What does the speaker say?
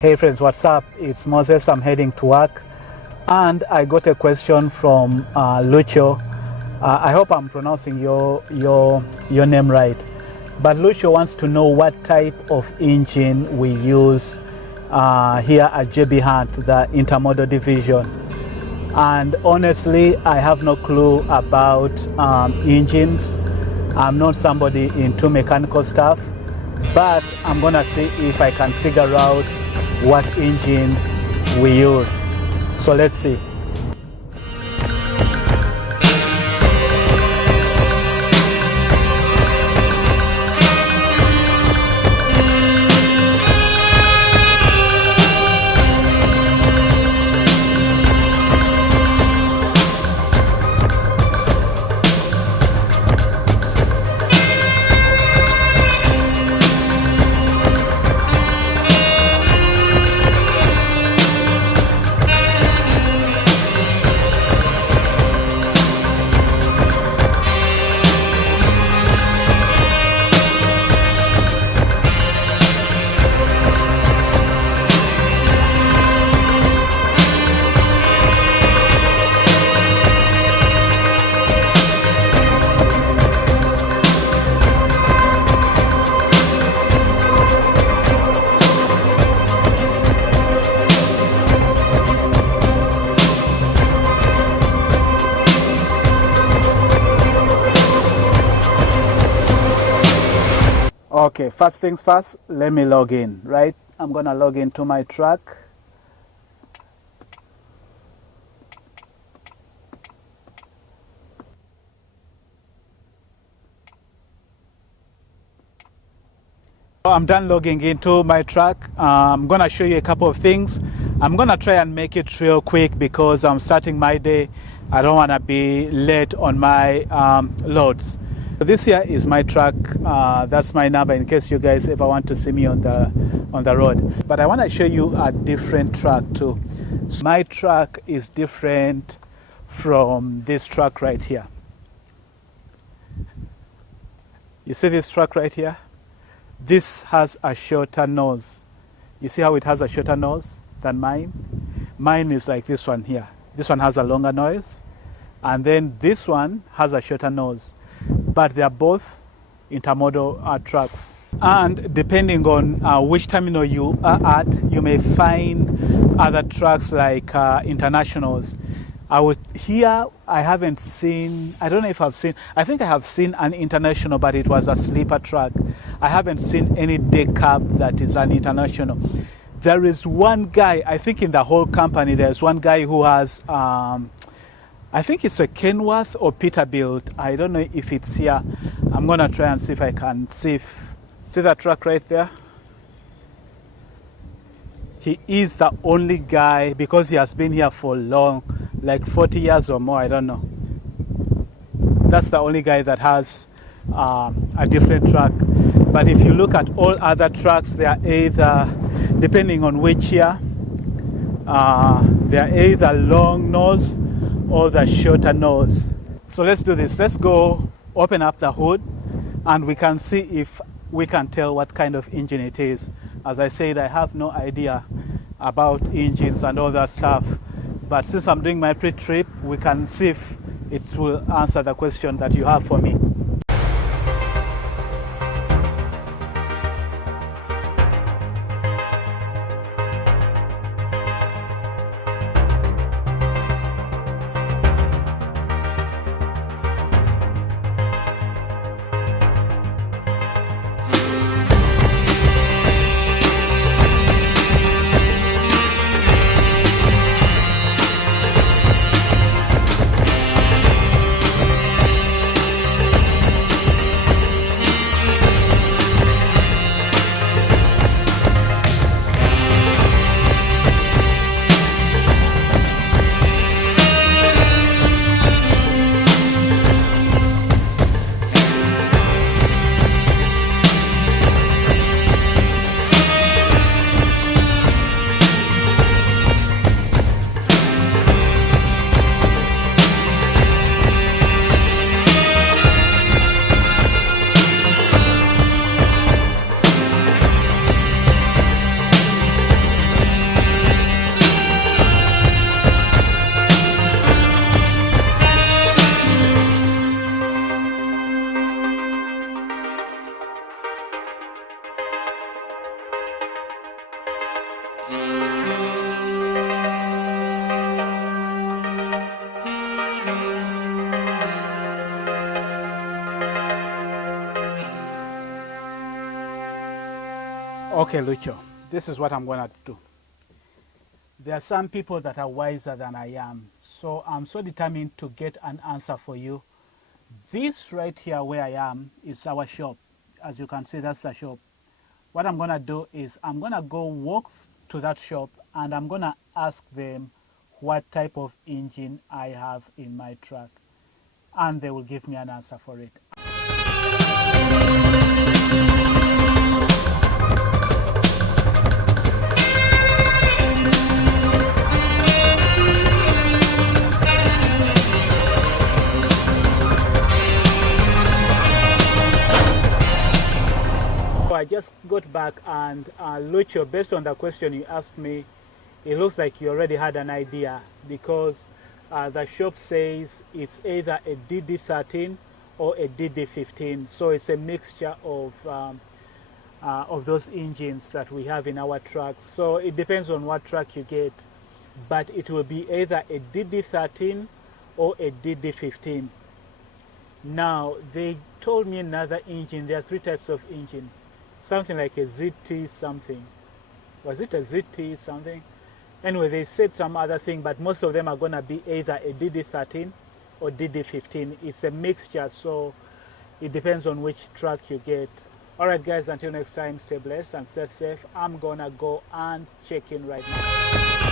Hey friends, what's up? It's Moses. I'm heading to work and I got a question from Lucho. I hope I'm pronouncing your name right. But Lucho wants to know what type of engine we use here at JB Hunt, the Intermodal division. And honestly, I have no clue about engines. I'm not somebody into mechanical stuff, but I'm gonna see if I can figure out what engine we use. So let's see. Okay, first things first, let me log in, right? I'm gonna log into my truck. I'm done logging into my truck. I'm gonna show you a couple of things. I'm gonna try and make it real quick because I'm starting my day. I don't wanna be late on my loads. This here is my truck. That's my number in case you guys ever want to see me on the road. But I want to show you a different truck too. So my truck is different from this truck right here. You see this truck right here? This has a shorter nose. You see how it has a shorter nose than mine? Mine is like this one here. This one has a longer nose, and then this one has a shorter nose. But they are both intermodal trucks. And depending on which terminal you are at, you may find other trucks like internationals. I haven't seen, I don't know if I've seen, I think I have seen an international, but it was a sleeper truck. I haven't seen any day cab that is an international. There is one guy, I think in the whole company, there's one guy who has, I think it's a Kenworth or Peterbilt. I don't know if it's here. I'm gonna try and see if I can see that truck right there. He is the only guy, because he has been here for long, like 40 years or more, I don't know. That's the only guy that has a different truck. But if you look at all other trucks, they are either, depending on which year, they are either long nose or the shorter nose. So let's do this. Let's go open up the hood and we can see if we can tell what kind of engine it is. As I said, I have no idea about engines and all that stuff. But since I'm doing my pre-trip, we can see if it will answer the question that you have for me. Okay, Lucho, this is what I'm going to do. There are some people that are wiser than I am, so I'm so determined to get an answer for you. This right here where I am is our shop. As you can see, that's the shop. What I'm going to do is I'm going to go walk to that shop and I'm going to ask them what type of engine I have in my truck, and they will give me an answer for it. I just got back, and Lucho, based on the question you asked me, it looks like you already had an idea, because the shop says it's either a DD13 or a DD15, so it's a mixture of those engines that we have in our trucks. So it depends on what truck you get, but it will be either a DD13 or a DD15. Now, they told me another engine. There are three types of engine. Something like a ZT something. Was it a ZT something? Anyway, they said some other thing, but most of them are going to be either a DD13 or DD15. It's a mixture, so it depends on which truck you get. Alright guys, until next time, stay blessed and stay safe. I'm going to go and check in right now.